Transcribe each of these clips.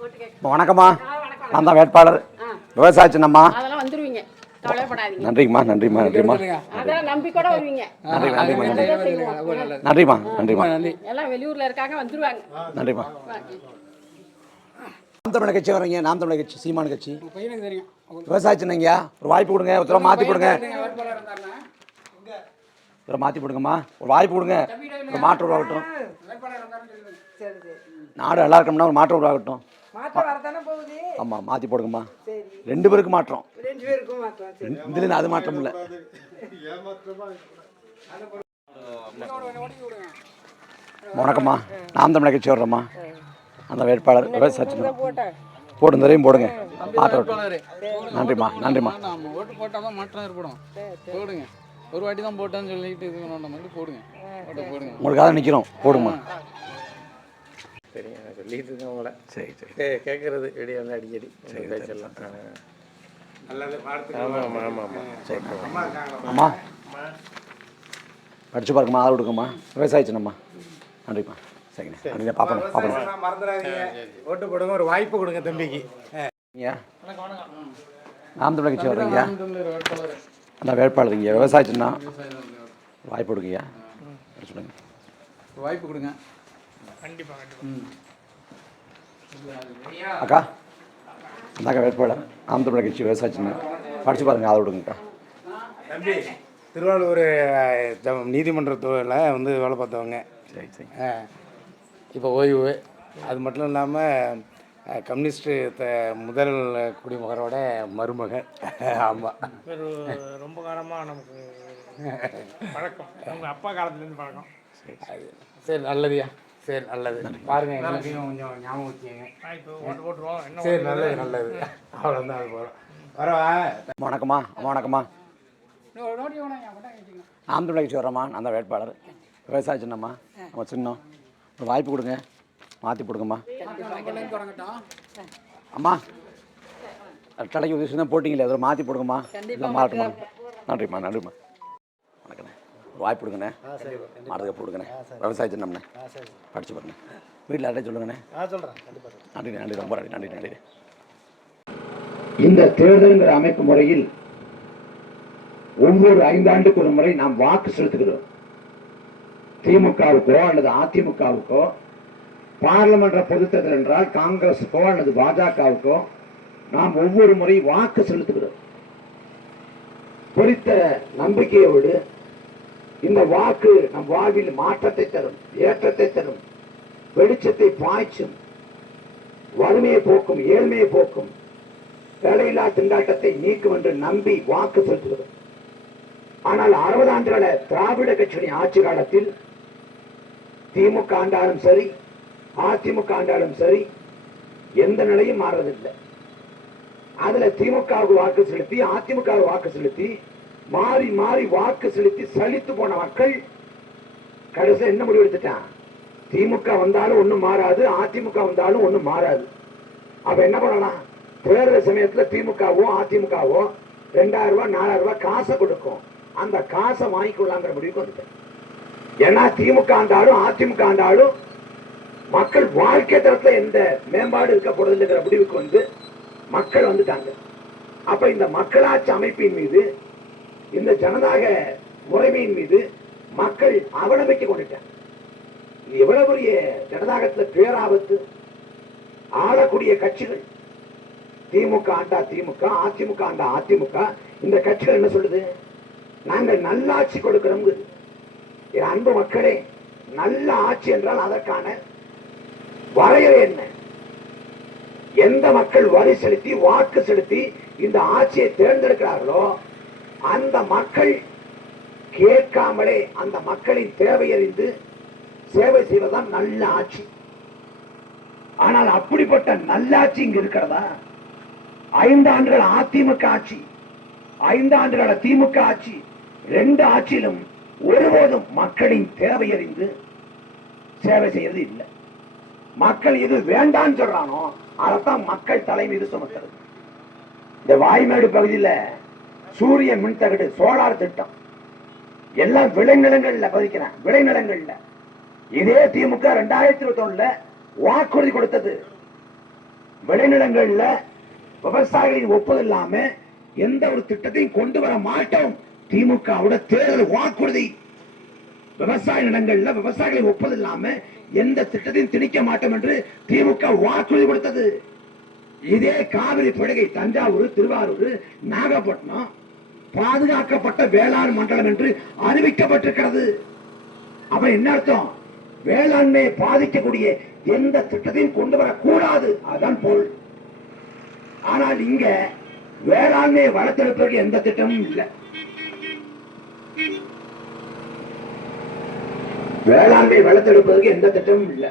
வணக்கம்மா. நான் தான் வேட்பாளர். விவசாய சின்னம்மா. அதெல்லாம் வந்துருவீங்க, கவலைப்படாதீங்க. நன்றிம்மா நன்றிம்மா நன்றிம்மா. அதெல்லாம் நம்பிக்கையோட வருவீங்க. நன்றி நன்றிம்மா நன்றிம்மா நன்றிம்மா. எல்லாம் வெளியூர்ல இருக்காங்க, வந்துருவாங்க. நன்றிம்மா. நாம் தமிழர் கட்சி வர்றீங்க. நாம் தமிழர் கட்சி சீமான் கட்சி விவசாய சின்னங்கய்யா. ஒரு வாய்ப்பு கொடுங்க, ஒருத்தர மாற்றி கொடுங்க. ஒருத்தர மாற்றி கொடுங்கம்மா, ஒரு வாய்ப்பு கொடுங்க. ஒரு மாற்று உருவாகட்டும். நாடு நல்லா இருக்கணும்னா ஒரு மாற்றம் உருவாகட்டும். ஆமாம், மாற்றி போடுங்கம்மா. 2 பேருக்கு மாற்றம். இதுல அது மாற்றம் இல்லை. வணக்கம்மா. நாம் தமிழர் கட்சி வர்றோம்மா. அந்த வேட்பாளர் விவசாய சின்னம் போட்டு நிறையும் போடுங்க. மாற்றம். நன்றிம்மா நன்றிம்மா. ஓட்டு போட்டால் தான் மாற்றம் ஏற்படும். போடுங்க. ஒரு வாட்டி தான் போட்டேன்னு சொல்லிட்டு இது பண்ண மாதிரி போடுங்க. ஓட்டு போடுங்க. உங்களுக்காக நிற்கிறோம், போடுமா. சரிங்க, நான் சொல்லிட்டு இருக்கேன் உங்களை. சரி சரி. கேட்குறது வெளியே வந்து அடிக்கடி பேசலாம். ஆமாம் ஆமாம் ஆமாம் ஆமாம். சரி அம்மா படிச்சு பாருங்கம்மா, ஆதரவு கொடுங்கம்மா. விவசாய சின்னம்மா. நன்றிம்மா. சரிங்க, நன்றிங்க. பார்ப்போம் பார்ப்போம். மறந்துடாதீங்க, ஓட்டு போடுங்க. ஒரு வாய்ப்பு கொடுங்க தம்பிக்கு. நாம் தமிழர் கட்சி வர்றீங்க. அந்த வேட்பாளர் இங்கே விவசாய சின்னம். வாய்ப்பு கொடுங்கய்யா. சொல்லுங்க, வாய்ப்பு கொடுங்க. அக்கா அந்தாக்கா வேட்பாளர் நாம் தமிழர் கட்சி விவசாய சின்னம். படிச்சு பாருங்க, ஆதரவு கொடுங்கக்கா. தம்பி திருவாரூர் நீதிமன்றத்தில் வந்து வேலை பார்த்தவங்க. சரி சரி. இப்போ ஓய்வு. அது மட்டும் இல்லாமல் கம்யூனிஸ்ட்டு முதல் குடிமகனோட மருமகன். ஆமாம், ரொம்ப காலமாக நமக்கு பழக்கம். உங்கள் அப்பா காலத்துலேருந்து பழக்கம். சரி நல்லதுயா. சரி நல்லது. பாருங்கள், எங்களுக்கையும் கொஞ்சம் ஞாபகம் வச்சுங்க. இப்போ ஓட்டு போட்டுருவோம். சரி நல்லது நல்லது. அவ்வளோதான், அது போகிறோம். வரவா. வணக்கம்மா. வணக்கம்மா. நாம் தமிழர் கட்சி வர்றோம்மா. நான் தான் வேட்பாளர் விவசாய சின்னம்மா. நம்ம சின்னம். ஒரு வாய்ப்பு கொடுங்க, மாற்றி கொடுங்கம்மா. அம்மா கடைக்கு உதவி தான் போட்டிங்களே, அதில் மாற்றி போடுங்கம்மா. இல்லை மாறட்டுமா. நன்றிம்மா நன்றிம்மா. வணக்கண்ணே. ஒரு வாய்ப்பு கொடுங்கண்ணே. மாறதுக்கு போடுங்கண்ணே. விவசாய சின்னம்ண்ணே. படித்து பாருங்க. வீட்டில் யார்ட்டே சொல்லுங்கண்ணே. நன்றி நன்றி, ரொம்ப நன்றி நன்றி நன்றி. இந்த தேர்தல்ங்கிற அமைப்பு முறையில் ஒவ்வொரு 5 ஆண்டுக்கு ஒரு முறை நாம் வாக்கு செலுத்துகிறோம். திமுகவுக்கோ அல்லது அதிமுகவுக்கோ, பார்லமென்ற பொதுத்தேர்தல் என்றால் காங்கிரஸுக்கோ அல்லது பாஜகவுக்கோ நாம் ஒவ்வொரு முறை வாக்கு செலுத்துகிறோம். குறித்த நம்பிக்கையோடு இந்த வாக்கு நம் வாழ்வில் மாற்றத்தை தரும், ஏற்றத்தை தரும், வெளிச்சத்தை பாய்ச்சும், வறுமையை போக்கும், ஏழ்மையை போக்கும், வேலையில்லா திண்டாட்டத்தை நீக்கும் என்று நம்பி வாக்கு செலுத்துகிறோம். ஆனால் 60 ஆண்டுகால திராவிட கட்சியின் ஆட்சி காலத்தில் திமுக ஆண்டாலும் சரி, அதிமுக ஆண்டாலும் சரி, எந்த நிலையும் மாறதில்லை. அதுல திமுகவுக்கு வாக்கு செலுத்தி, அதிமுக வாக்கு செலுத்தி, மாறி மாறி வாக்கு செலுத்தி சலித்து போன மக்கள் கடைசியில் என்ன முடிவு எடுத்துட்டான்? திமுக வந்தாலும் ஒண்ணும் மாறாது, அதிமுக வந்தாலும் ஒண்ணும் மாறாது. அப்ப என்ன பண்ணலாம்? தேர்தல் சமயத்துல திமுகவோ அதிமுகவோ 2000 ரூபாய் 4000 ரூபாய் காசை கொடுக்கும். அந்த காசை வாங்கிக்கொள்ளாங்கிற முடிவுக்கு வந்துட்டேன். ஏன்னா திமுக ஆண்டாலும் அதிமுக ஆண்டாலும் மக்கள் வாழ்க்கை தரத்துல எந்த மேம்பாடு இருக்க போறதுங்கிற முடிவுக்கு வந்து மக்கள் வந்துட்டாங்க. அப்ப இந்த மக்களாட்சி அமைப்பின் மீது, இந்த ஜனநாயக முறைமையின் மீது மக்கள் அவநம்பிக்கை கொண்டுட்டாங்க. எவ்வளவு பெரிய ஜனநாயகத்துல பேராபத்து. ஆளக்கூடிய கட்சிகள் திமுக ஆண்டா திமுக, அதிமுக ஆண்டா அதிமுக, இந்த கட்சிகள் என்ன சொல்லுது? நாங்கள் நல்லாட்சி கொடுக்கிறோம். அன்பு மக்களே, நல்ல ஆட்சி என்றால் அதற்கான வரையறை என்ன? எந்த மக்கள் வரி செலுத்தி வாக்கு செலுத்தி இந்த ஆட்சியை தேர்ந்தெடுக்கிறார்களோ அந்த மக்கள் கேட்காமலே அந்த மக்களின் தேவையறிந்து சேவை செய்வதுதான் நல்ல ஆட்சி. ஆனால் அப்படிப்பட்ட நல்லாட்சி இங்கு இருக்கிறதா? 5 ஆண்டுகள் அதிமுக ஆட்சி, 5 ஆண்டுகள திமுக ஆட்சி, 2 ஆட்சியிலும் ஒருபோதும் மக்களின் தேவையறிந்து சேவை செய்யறது இல்லை. மக்கள் இது வேண்டான்னு சொல்றானோ அதைத்தான் மக்கள் தலை மீது சுமத்துறது. இந்த வாய்மேடு பகுதியில் சூரிய மின்தகடு, சோலார் திட்டம் எல்லாம் விளைநிலங்கள்ல பதிக்கிறேன். விளைநிலங்கள்ல இதே திமுக 2021 வாக்குறுதி கொடுத்தது. விளைநிலங்கள்ல விவசாயிகளின் ஒப்புதல் இல்லாம எந்த ஒரு திட்டத்தையும் கொண்டு வர மாட்டோம். திமுகவோட தேர்தல் வாக்குறுதி. விவசாய நிலங்கள்ல விவசாயிகளின் ஒப்புதல் இல்லாம எந்த திட்டத்தையும் திணிக்க மாட்டோம் என்று திமுக வாக்குறுதி கொடுத்தது. இதே காவிரி படுகை தஞ்சாவூர், திருவாரூர், நாகப்பட்டினம் பாதுகாக்கப்பட்ட வேளாண் மண்டலம் என்று அறிவிக்கப்பட்டிருக்கிறது. அப்ப என்ன அர்த்தம்? வேளாண்மையை பாதிக்கக்கூடிய எந்த திட்டத்தையும் கொண்டு வரக்கூடாது, அதுதான் பொருள். ஆனால் இங்க வேளாண்மையை வளர்த்தெடுப்பதற்கு எந்த திட்டமும் இல்லை. வேளாண்மை வளர்த்தெடுப்பதற்கு எந்த திட்டமும் இல்லை.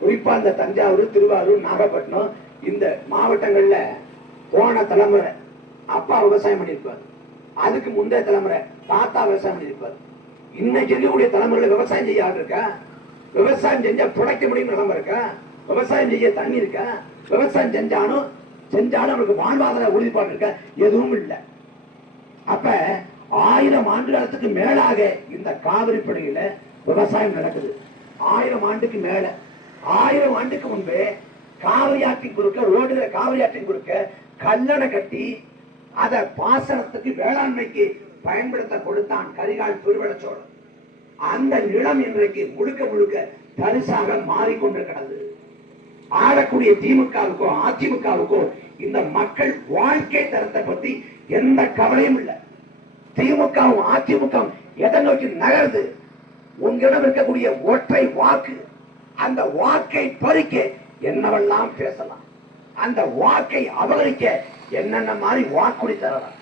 குறிப்பா இந்த தஞ்சாவூர், திருவாரூர், நாகப்பட்டினம் இந்த மாவட்டங்கள்ல போன தலைமுறை அப்பா விவசாயம் பண்ணியிருப்பார், அதுக்கு முந்தைய தலைமுறை தாத்தா விவசாயம் பண்ணியிருப்பார். இன்னைக்கு இருக்கக்கூடிய தலைமுறையில விவசாயம் செய்ய ஆள் இருக்கா? விவசாயம் செஞ்சா புடைக்க முடியும் நிலைமை இருக்கா? விவசாயம் செய்ய தண்ணி இருக்கா? விவசாயம் செஞ்சாலும் அவருக்கு வாழ்வாதார உறுதிப்பாடு இருக்கா? எதுவும் இல்லை. அப்ப 1000 ஆண்டு காலத்துக்கு மேலாக இந்த காவிரி படுகையில விவசாயம் நடக்குது. 1000 ஆண்டுக்கு மேல, 1000 ஆண்டுக்கு முன்பே காவிரி ஆற்றின் குறுக்க, ரோடுல காவிரி ஆற்றின் குறுக்க கல்லணை கட்டி அத பாசனத்துக்கு வேளாண்மைக்கு பயன்படுத்த கொடுத்தான் கரிகால் பெருவளச்சோழன். அந்த நிலம் இன்றைக்கு முழுக்க முழுக்க தரிசாக மாறிக்கொண்டிருக்கிறது. ஆடக்கூடிய திமுகவுக்கோ அதிமுகவுக்கோ இந்த மக்கள் வாழ்க்கை தரத்தை பத்தி எந்த கவலையும் இல்லை. திமுகவும் அதிமுகவும் எதை நோக்கி நகருது? உங்களிடம் இருக்கக்கூடிய ஒற்றை வாக்கு. அந்த வாக்கை பறிக்க என்னவெல்லாம் பேசலாம், அந்த வாக்கை அபகரிக்க என்னென்ன மாதிரி வாக்குறுதி தரலாம்.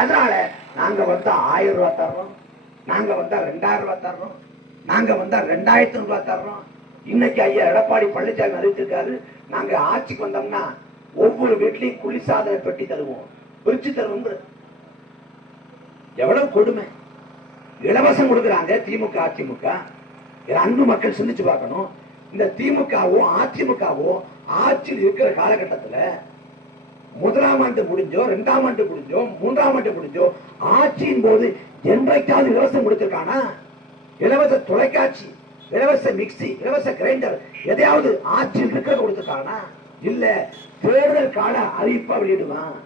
அதனால நாங்க வந்தா 1000 ரூபாய் தர்றோம், நாங்க வந்தா 2000 ரூபாய் தர்றோம், நாங்க வந்தா 2000 ரூபாய் தர்றோம். இன்னைக்கு ஐயா எடப்பாடி பழனிசாமி அறிவித்திருக்காரு, நாங்க ஆட்சிக்கு வந்தோம்னா ஒவ்வொரு வீட்லயும் குளிர்சாதன பெட்டி தருவோம், பிரிச்சு தருவோம். எவ்வளவு கொடுமை! இலவசம் கொடுக்கிறாங்க திமுக அதிமுக. அன்பு மக்கள் சிந்திச்சு பார்க்கணும். இந்த திமுகவோ அதிமுகவோ ஆட்சியில் இருக்கிற காலகட்டத்தில் 1ஆம் ஆண்டு முடிஞ்சோ, 2ஆம் ஆண்டு முடிஞ்சோ, 3ஆம் ஆண்டு முடிஞ்சோ ஆட்சியின் போது என்றைக்காவது இலவசம் கொடுத்திருக்கானா? இலவச தொலைக்காட்சி, இலவச மிக்சி, இலவச கிரைண்டர் எதையாவது ஆட்சியில் இருக்கிற கொடுத்திருக்கானா? இல்ல. தேர்தல் கால அறிவிப்பா வெளியிடுவான்.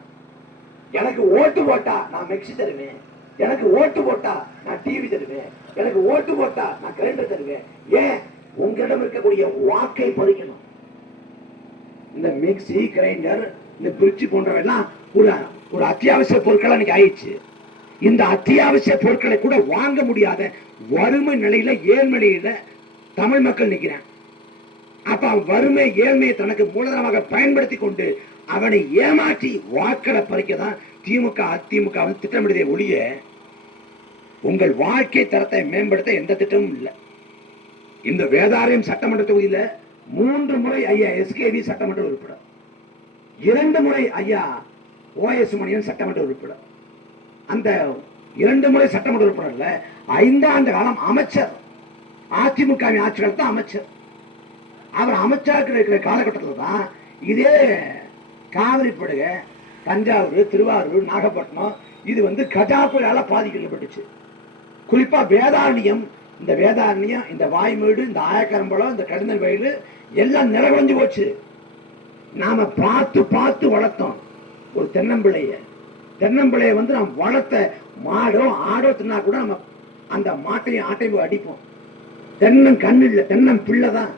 எனக்கு ஓட்டு போட்டா நான் மிக்சி தருவேன், எனக்கு ஓட்டு போட்டா நான் டிவி தருவேன், எனக்கு ஓட்டு போட்டா நான் கிரைண்டர் தருவேன். ஏன்? உங்களிடம் இருக்கக்கூடிய வாக்கை பறிக்கணும். இந்த மிக்சி, கிரைண்டர், இந்த பிரிட்ஜ் போன்றவெல்லாம் ஒரு அத்தியாவசிய பொருட்கள் இன்னைக்கு ஆயிடுச்சு. இந்த அத்தியாவசிய பொருட்களை கூட வாங்க முடியாத வறுமை நிலையில, ஏழ்மையில தமிழ் மக்கள் நிற்கிறான். அப்ப வறுமை ஏழ்மையை தனக்கு மூலதனமாக பயன்படுத்தி கொண்டு அவனை ஏமாற்றி வாக்களை பறிக்கதான் திமுக அதிமுக திட்டமிடுதே ஒழிய உங்கள் வாழ்க்கை தரத்தை மேம்படுத்த எந்த திட்டமும் இல்லை. இந்த வேதாரண்யம் சட்டமன்ற தொகுதியில 3 முறை ஐயா எஸ்கேவி சட்டமன்ற உறுப்பினர், 2 முறை ஐயா ஓஎஸ் மணியன் சட்டமன்ற உறுப்பினர். அந்த 2 முறை சட்டமன்ற உறுப்பினர்ல 5 ஆண்டு காலம் அமைச்சர், அதிமுக ஆட்சி காலத்தான் அமைச்சர். அவர் அமைச்சராக இருக்கிற காலகட்டத்தில் தான் இதே காவிரி படுகை தஞ்சாவூர், திருவாரூர், நாகப்பட்டினம் இது கஜா புயலால பாதிக்கப்பட்டுச்சு. குறிப்பா வேதாரண்யம், இந்த வேதாரண்யம், இந்த வாய்மேடு, இந்த ஆயக்கரம்பலம், இந்த கடிதல் வயல் எல்லாம் நிலகுலைஞ்சு போச்சு. நாம பார்த்து பார்த்து வளர்த்தோம் ஒரு தென்னம்பிள்ளைய நாம் வளர்த்த மாடோ ஆடோ தின்னா கூட நம்ம அந்த மாட்டையும் ஆட்டையும் அடிப்போம். தென்னம் கண்ணு இல்லை, தென்னம் பிள்ளை தான்.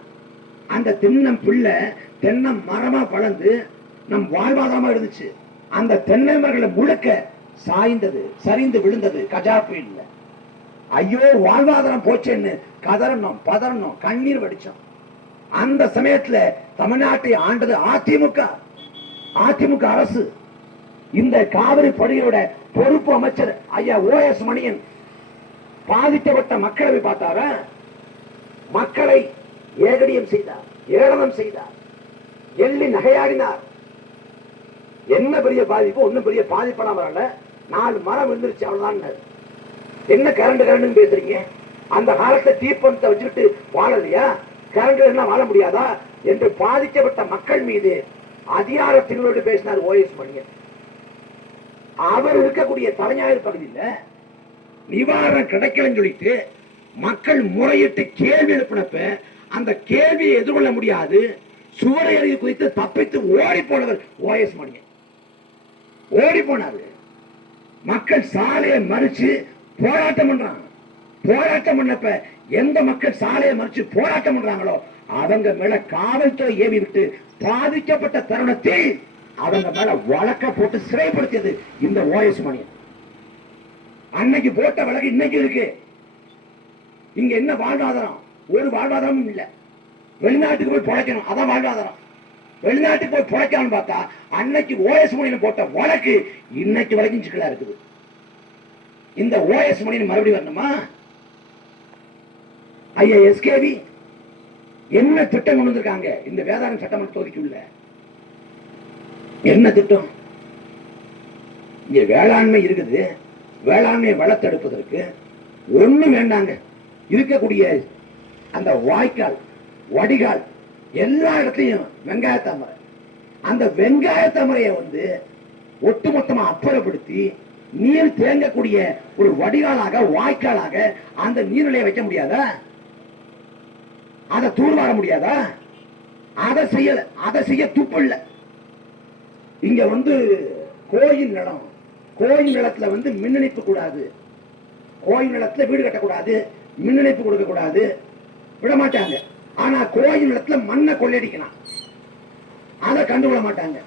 அந்த தென்னம் பிள்ளை தென்னம் மரமா வளர்ந்து நம் வாழ்வாதாரமா இருந்துச்சு. அந்த தென்னை மரங்களை முழுக்க சாய்ந்தது, சரிந்து விழுந்தது கஜா புயல்ல. ஐயோ வாழ்வாதாரம் போச்சேன்னு கதறணும், பதறணும், கண்ணீர் வடிச்சோம். அந்த சமயத்துல தமிழ்நாட்டை ஆண்டது அதிமுக அரசு. இந்த காவிரி படுகையோட பொறுப்பு அமைச்சர் ஐயா ஓஎஸ் மணியன் பாதிக்கப்பட்ட மக்களை பார்த்தாரா? மக்களை ஏகடியம் செய்தார், ஏளனம் செய்தார், எள்ளி நகையாடினார். என்ன பெரிய பாதிப்பு? ஒன்னும் பெரிய பாதிப்பெல்லாம் வரல, 4 மரம் விழுந்துருச்சு அவ்வளவுதான். என்ன கரண்ட் பேசுறீங்க? அந்த காலத்தை தீப்பந்தத்தை வச்சுக்கிட்டு வாழலையா? கரண்ட் என்ன வாழ முடியாதா என்று பாதிக்கப்பட்ட மக்கள் மீது அதிகாரத்தினோடு பேசினார் ஓஎஸ் மணியன். அவர் இருக்கக்கூடிய தலைஞாயிறு பகுதியில் நிவாரணம் கிடைக்கலன்னு சொல்லிட்டு மக்கள் முறையிட்டு கேள்வி எழுப்பினப்ப அந்த கேள்வியை எதிர்கொள்ள முடியாது, சூறையறிவு குறித்து தப்பித்து ஓடி போனவர் OS மணியன். ஓடி போனாரு. மக்கள் சாலையை மறிச்சு போராட்டம் பண்றாங்க. போராட்டம் பண்ணப்ப எந்த மக்கள் சாலையை மறிச்சு போராட்டம் பண்றாங்களோ அவங்க மேல காவல்துறை ஏவி விட்டு பாதிக்கப்பட்ட தருணத்தில் அவங்க மேல வழக்க போட்டு சிறைப்படுத்தியது இந்த OS மணியன். அன்னைக்கு போட்ட வழக்கு இன்னைக்கு இருக்கு. இங்க என்ன வாழ்வாதாரம்? ஒரு வாழ்வாதாரமும் இல்ல. வெளிநாட்டுக்கு போய் பொழைக்கணும், அதான் வாழ்வாதாரம். வெளிநாட்டுக்கு போய் பொழைக்கணும்னு பார்த்தா அன்னைக்கு OS மணியன் போட்ட வழக்கு இன்னைக்கு வரைக்கும் சிக்கலா இருக்குது. இந்த OS மணியன் மறுபடியும் வரணுமா? ஐயா SKV என்ன திட்டம் கொண்டு வந்திருக்காங்க இந்த வேதாரண்யம் சட்டமன்ற தொகுதிக்கு உள்ள? என்ன திட்டம்? இங்க வேளாண்மை இருக்குது. வேளாண்மையை வளர்த்தெடுப்பதற்கு ஒண்ணும் வேண்டாங்க. இருக்கக்கூடிய அந்த வாய்க்கால், வடிகால் எல்லா இடத்தையும் வெங்காய தாமரை, அந்த வெங்காய தாமரையை ஒட்டுமொத்தமா அப்புறப்படுத்தி நீர் தேங்கக்கூடிய ஒரு வடிகாலாக, வாய்க்காலாக அந்த நீர்நிலையை வைக்க முடியாதா? அதை தூர்வார முடியாதா? அதை செய்யல. அதை செய்ய துப்பு இல்ல. இங்க கோயில் நிலம், கோயில் நிலத்துல மின் இணைப்பு கூடாது, கோயில் நிலத்துல வீடு கட்டக்கூடாது, மின் இணைப்பு கொடுக்க கூடாது, விட மாட்டாங்க. ஆனா கோயில் நிலத்துல மண்ணை கொள்ளையடிக்கலாம், அதை கண்டுகொள்ள மாட்டாங்க.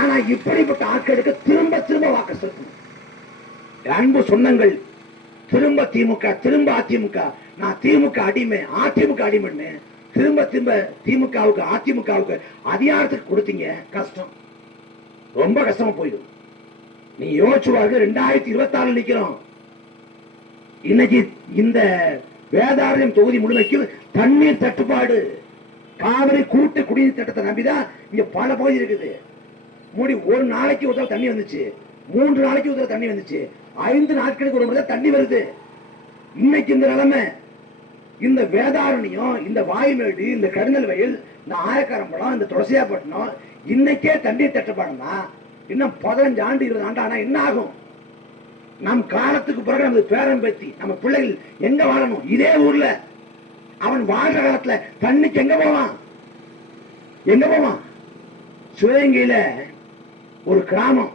ஆனா இப்படிப்பட்ட ஆட்களுக்கு திரும்ப திரும்ப வாக்கு செலுத்தணும். அன்பு சொந்தங்கள், திரும்ப திமுக, திரும்ப அதிமுக, நான் திமுக அடிமை, அதிமுக அடிமைன்னு திரும்ப திரும்ப திமுகவுக்கு அதிமுகவுக்கு அதிகாரத்துக்கு கொடுத்தீங்க. கஷ்டம், ரொம்ப கஷ்டமா போயிடும். நீ யோசிச்சுவாங்க. 2026 நிக்கிறோம். இன்னைக்கு இந்த வேதாரண்யம் தொகுதி முழுமைக்கு தண்ணீர் தட்டுப்பாடு. காவிரி கூட்டு குடிநீர் திட்டத்தை நம்பிதான் இங்க பல பகுதி இருக்குது. மூடி ஒரு நாளைக்கு ஒரு தண்ணி வந்துச்சு, 3 நாளைக்கு ஒரு தண்ணி வந்துச்சு, 5 நாட்களுக்கு ஒரு முறை தண்ணி வருது. இன்னைக்கு இந்த நிலைமை. இந்த வேதாரண்யம், இந்த வாய்மேடு, இந்த கருங்கல் வயல், இந்த ஆயக்காரம்பலம், இந்த துளசியாப்பட்டினம் இன்னைக்கே தண்ணீர் தட்டுப்பாடுனா இன்னும் 15 ஆண்டு 20 ஆண்டு ஆனா என்ன ஆகும்? நம் காலத்துக்கு பிறகு நமது பேரன் பேத்தி, நம்ம பிள்ளைகள் எங்க வாழணும்? இதே ஊர்ல. அவன் வாழ்ற காலத்துல தண்ணிக்கு எங்க போவான்? எங்க போவான்? சிவகங்கையில ஒரு கிராமம்,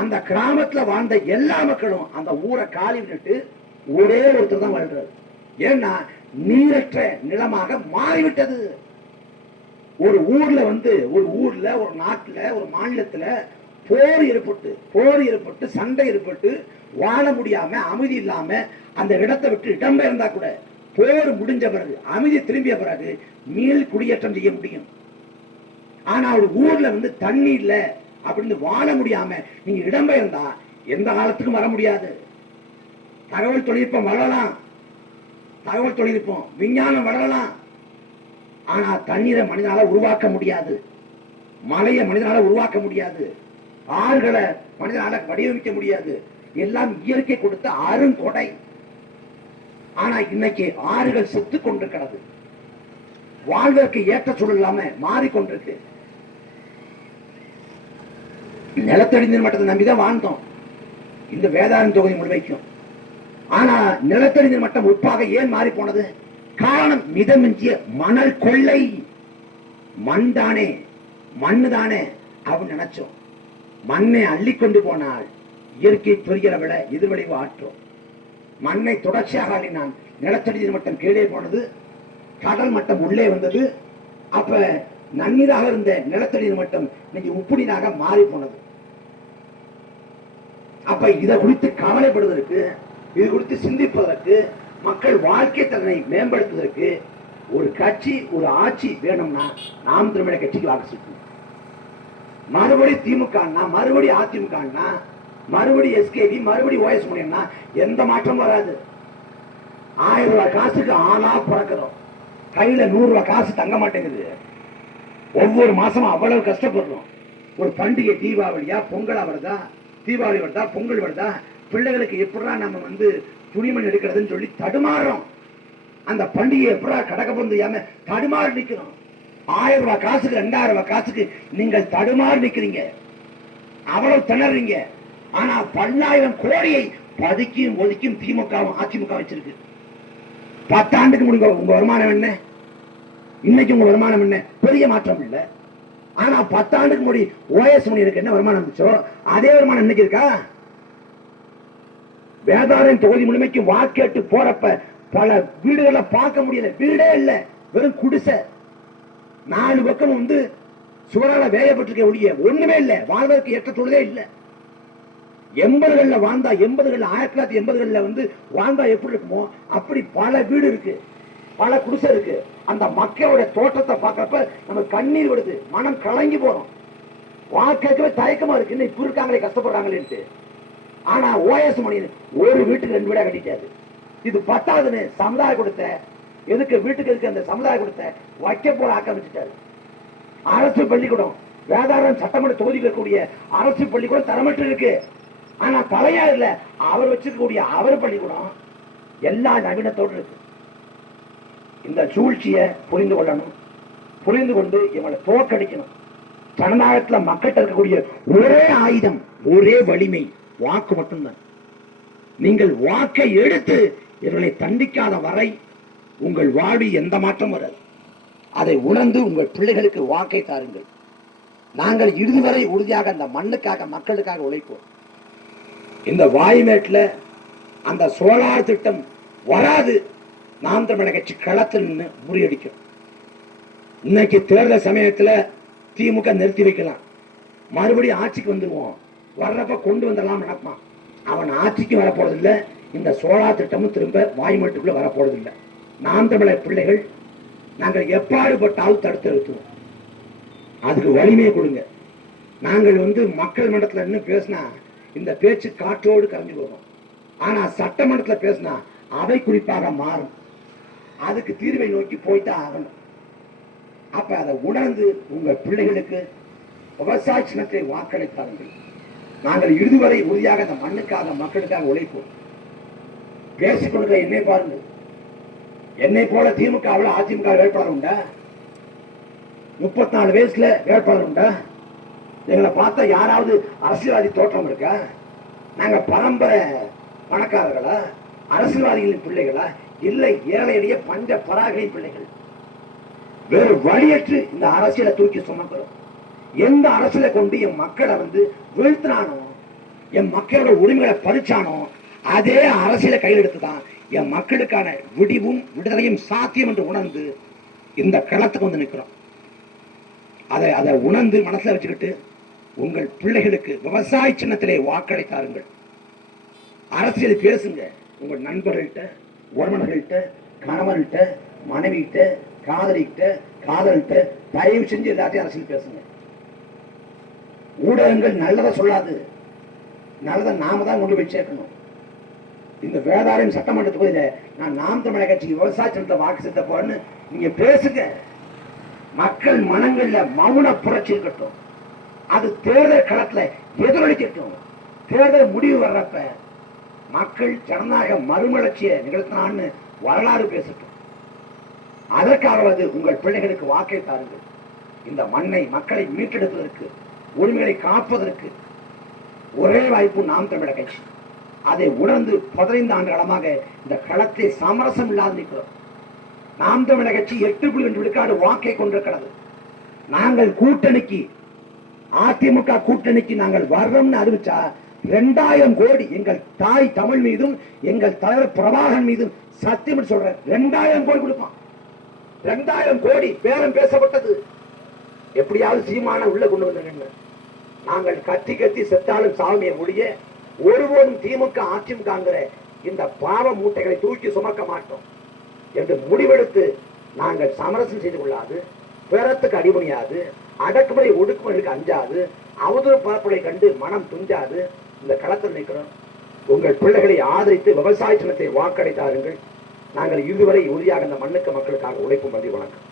அந்த கிராமத்துல வாழ்ந்த எல்லா மக்களும் அந்த ஊரை காலி விட்டு ஒரே ஒருத்தர் தான் வாழ்றாரு. ஏன்னா நீரற்ற நிலமாக மாறிவிட்டது. ஒரு ஊர்ல ஒரு நாட்டுல, ஒரு மாநிலத்துல போர் ஏற்பட்டு சண்டை ஏற்பட்டு வாழ முடியாம, அமைதி இல்லாம அந்த இடத்தை விட்டு இடம்பெயர்ந்தா கூட போர் முடிஞ்ச பிறகு, அமைதி திரும்பிய பிறகு மீள் குடியேற்றம் செய்ய முடியும். ஆனா ஒரு ஊர்ல தண்ணி இல்ல அப்படின்னு வாழ முடியாம நீங்க இடம்பெயர்ந்தா எந்த காலத்துக்கும் வர முடியாது. தகவல் தொழில்நுட்பம் வளரலாம், தகவல் தொழில்நுட்பம் விஞ்ஞானம் வளரலாம். ஆனா தண்ணீரை மனிதனால உருவாக்க முடியாது, மலையை மனிதனால உருவாக்க முடியாது, ஆறுகளை மனிதனால வடிவமைக்க முடியாது. எல்லாம் இயற்கை கொடுத்த அருங்கொடை. ஆனா இன்னைக்கு ஆறுகள் செத்து கொண்டிருக்கிறது. வாழ்வதற்கு ஏற்ற சூழல் இல்லாம மாறிக்கொண்டிருக்கு. நிலத்தடி நீர் மட்டத்தை நம்பிதான் வாழ்ந்தோம் இந்த வேதாரண்யம் தொகுதி முழுமைக்கும். ஆனா நிலத்தடி நீர் மட்டம் உட்பாக ஏன் மாறி போனது? காரணம் மிதமிஞ்சிய மணல் கொள்ளை. மண் தானே, மண்ணு தானே அப்படின்னு நினைச்சோம். மண்ணை அள்ளி கொண்டு போனால் இயற்கை பெறுகிற விட எதிர்விளைவு ஆற்றும். மண்ணை தொடர்ச்சியாக அள்ளினான். நிலத்தடி நீர் மட்டம் கீழே போனது, கடல் மட்டம் உள்ளே வந்தது. அப்ப நன்னீராக இருந்த நிலத்தடி நீர் மட்டம் இன்னைக்கு உப்பு நீராக மாறி போனது. அப்ப இதை குறித்து கவலைப்படுவதற்கு, இது குறித்து சிந்திப்பதற்கு, மக்கள் வாழ்க்கை தரனை மேம்படுத்துவதற்கு ஒரு கட்சி, ஒரு ஆட்சி வேணும்னா நாம் தமிழர் கட்சிக்கு வாக்கு செலுத்தணும். மறுபடி திமுக, மறுபடி அதிமுக, மறுபடி SKV, மறுபடி OS மணியன்னா எந்த மாற்றம் வராது. 1000 ரூபாய் காசுக்கு ஆளா பிறக்கிறோம். கையில 100 ரூபாய் காசு தங்க மாட்டேங்குது. ஒவ்வொரு மாசமும் அவ்வளவு கஷ்டப்படுறோம். ஒரு பண்டிகை தீபாவளியா, பொங்கலா வருதா, தீபாவளி வருதா, பொங்கல் வருதா, பிள்ளைகளுக்கு எப்படா நம்ம துணிமணி எடுக்கிறதுன்னு சொல்லி தடுமாறுறோம். அந்த பண்டிகை எப்படா கடக்க போயாம தடுமாறு நிக்கிறோம். 1000 ரூபாய் காசுக்கு, 2000 ரூபாய் காசுக்கு நீங்கள் தடுமாறு நிக்கிறீங்க, அவ்வளவு திணறீங்க. ஆனா 10,000 கோடியை பதுக்கியும் ஒதுக்கியும் திமுகவும் அதிமுக வச்சிருக்கு. 10 ஆண்டுக்கு முடிங்க உங்க வருமானம் என்ன? இன்னைக்கு உங்க வருமானம் என்ன? பெரிய மாற்றம் இல்ல. ஆனா 10 ஆண்டுக்கு முன்னாடி ஓஎஸ் மணியனுக்கு என்ன வருமானம் இருந்துச்சோ அதே வருமானம் இன்னைக்கு இருக்கா? வேதாரண்யம் தொகுதி முழுமைக்கு வாக்கேட்டு போறப்ப பல வீடுகளை பார்க்க முடியல. வீடே இல்ல, வெறும் குடிசை. 4 பக்கம் வந்து சுவரால வேயப்பட்டிருக்க ஒழிய ஒண்ணுமே இல்ல. வாழ்வதற்கு ஏற்ற தொழிலே இல்ல. 80களில் வாழ்ந்தா 1980களில் வந்து வாழ்ந்தா எப்படி இருக்குமோ அப்படி பல வீடு இருக்கு, பல குடிசை இருக்கு. அந்த மக்களோட தோட்டத்தை பார்க்கறப்ப நம்ம கண்ணீர் விடுது, மனம் கலங்கி போறோம். வாழ்க்கைக்கவே தயக்கமா இருக்கு, இன்னும் இப்ப இருக்காங்களே கஷ்டப்படுறாங்களேன்ட்டு. ஆனா ஓஎஸ் மணி ஒரு வீட்டுக்கு 2 வீடா கட்டிட்டாரு. இது 10ஆவதுன்னு சமுதாய கொடுத்த எதுக்கு வீட்டுக்கு இருக்கு அந்த சமுதாய கொடுத்த வைக்க போல ஆக்கிரமிச்சுட்டாரு. அரசு பள்ளிக்கூடம் வேதாரண்யம் சட்டமன்ற தொகுதியில் இருக்கக்கூடிய அரசு பள்ளிக்கூடம் தரமற்று இருக்கு. ஆனா தலையாறுல அவர் வச்சிருக்கக்கூடிய அவர் பள்ளிக்கூடம் எல்லா நவீனத்தோடு இருக்கு. இந்த சூழ்ச்சியை புரிந்து கொள்ளணும். புரிந்து கொண்டு இவங்களை தோற்கடிக்கணும். ஜனநாயகத்துல மக்கள்கிட்ட இருக்கக்கூடிய ஒரே ஆயுதம், ஒரே வலிமை வாக்கு மட்டும்தான். நீங்கள் வாக்கை எடுத்து இவர்களை தண்டிக்காத வரை உங்கள் வாழ்வில் எந்த மாற்றம் வராது. அதை உணர்ந்து உங்கள் பிள்ளைகளுக்கு வாக்கை தாருங்கள். நாங்கள் இறுதி வரை உறுதியாக அந்த மண்ணுக்காக மக்களுக்காக உழைப்போம். இந்த வாய்மேட்டில் அந்த சோலார் திட்டம் வராது. நாம் தமிழர் கட்சி களத்தில் நின்று முறியடிக்கும். இன்னைக்கு தேர்தல் சமயத்தில் திமுக நிறுத்தி வைக்கலாம், மறுபடியும் ஆட்சிக்கு வந்துடுவோம், வர்றப்ப கொண்டு வந்துடலாம் நினைப்பான். அவன் ஆட்சிக்கு வரப்போறதில்லை. இந்த சோலார் திட்டமும் திரும்ப வாய்மேட்டுக்குள்ள வரப்போறதில்லை. நாம் தமிழர் பிள்ளைகள் நாங்கள் எப்பாடுபட்டாலும் தடுத்து நிறுத்துவோம். அதுக்கு வலிமையை கொடுங்க. நாங்கள் வந்து மக்கள் மன்றத்தில் நின்று பேசினா இந்த பேச்சு காற்றோடு கரைஞ்சு போகும். ஆனா சட்டமன்றத்தில் பேசினா அவை குறிப்பாக மாறும். அதுக்கு தீர்வை நோக்கி போய்தான் ஆகணும். அப்ப அதை உணர்ந்து உங்கள் பிள்ளைகளுக்கு விவசாய சின்னத்தை வாக்களித்தார்கள். நாங்கள் இறுதி வரை உறுதியாக அந்த மண்ணுக்காக மக்களுக்காக உழைப்போம். பேசிக்கொண்டிருக்கிற என்னை பாருங்கள். என்னை போல திமுகவில் அதிமுக வேட்பாளர் உண்டா? 34 வயசுல வேட்பாளர் உண்டா? எங்களை பார்த்தா யாராவது அரசியல்வாதி தோற்றம் இருக்கா? நாங்க பரம்பரை பணக்காரர்களா? அரசியல்வாதிகளின் பிள்ளைகளா? இல்லை, ஏழையுடைய பஞ்ச பராகரின் பிள்ளைகள். வேறு வழியற்று இந்த அரசியலை தூக்கி சுமக்கிறோம். எந்த அரசியலை கொண்டு என் மக்களை வந்து வீழ்த்தினானோ, என் மக்களோட உரிமைகளை பறிச்சானோ அதே அரசியலை கையில் எடுத்துதான் என் மக்களுக்கான விடிவும் விடுதலையும் சாத்தியம் என்று உணர்ந்து இந்த களத்துக்கு வந்து நிற்கிறோம். அதை உணர்ந்து மனசுல வச்சுக்கிட்டு உங்கள் பிள்ளைகளுக்கு விவசாய சின்னத்திலே வாக்களித்தாருங்கள். அரசியல் பேசுங்க. உங்கள் நண்பர்கள்ட்ட, உறவினர்கள்ட்ட, கணவன்கிட்ட, மனைவிகிட்ட, காதல்கிட்ட தயவு செஞ்சு எல்லாத்தையும் அரசியல் பேசுங்க. ஊடகங்கள் நல்லதை சொல்லாது, நல்லதை நாம தான் கொண்டு போய் சேர்க்கணும். இந்த வேதாரண்யம் சட்டமன்ற தொகுதியில நான் நாம் தமிழர் கட்சி விவசாய சின்னத்தை வாக்கு செலுத்த போறேன்னு நீங்க பேசுங்க. மக்கள் மனங்கள்ல மௌன புரட்சி இருக்கட்டும். அது தேர்தல் களத்துல எதிரொலிக்கட்டும். தேர்தல் முடிவு வர்றப்ப மக்கள் ஜனநாயக மறுமலர்ச்சியை நிகழ்த்தினான்னு வரலாறு பேசட்டும். அதற்காவது உங்கள் பிள்ளைகளுக்கு வாக்கை தாருங்கள். இந்த மண்ணை மக்களை மீட்டெடுப்பதற்கு, உரிமைகளை காப்பதற்கு ஒரே வாய்ப்பு நாம் தமிழர் கட்சி. அதை உணர்ந்து 15 ஆண்டு காலமாக இந்த களத்தை சமரசம் இல்லாது நிற்கிறோம். நாம் தமிழர் கட்சி 8.2 விழுக்காடு வாக்கை கொண்டிருக்கிறது. நாங்கள் கூட்டணிக்கு, அதிமுக கூட்டணிக்கு நாங்கள் வர்றோம்னு அறிவிச்சா 2000 கோடி எங்கள் தாய் தமிழ் மீதும் எங்கள் தலைவர் பிரபாகரன் மீதும் சத்தியம் சொல்றேன், 2000 கோடி கொடுப்பான். 2000 கோடி பேரம் பேசப்பட்டது. எப்படியாவது சீமான உள்ள கொண்டு வந்து நாங்கள் கத்தி கத்தி செத்தாலும் சாமியை ஒழிய ஒருபோதும் திமுக அதிமுக இந்த பாவ மூட்டைகளை தூக்கி சுமக்க மாட்டோம் என்று முடிவெடுத்து நாங்கள் சமரசம் செய்து கொள்ளாது, பேரத்துக்கு அடிபணியாது, அடக்குமுறை ஒடுக்குமுறைகளுக்கு அஞ்சாது, அவதூறு பரப்புரை கண்டு மனம் துஞ்சாது இந்த களத்தில் நிற்கிறோம். உங்கள் பிள்ளைகளை ஆதரித்து விவசாய சின்னத்தை வாக்களித்தாருங்கள். நாங்கள் இதுவரை உறுதியாக இந்த மண்ணுக்கு மக்களுக்காக உழைக்கும். வணக்கம்.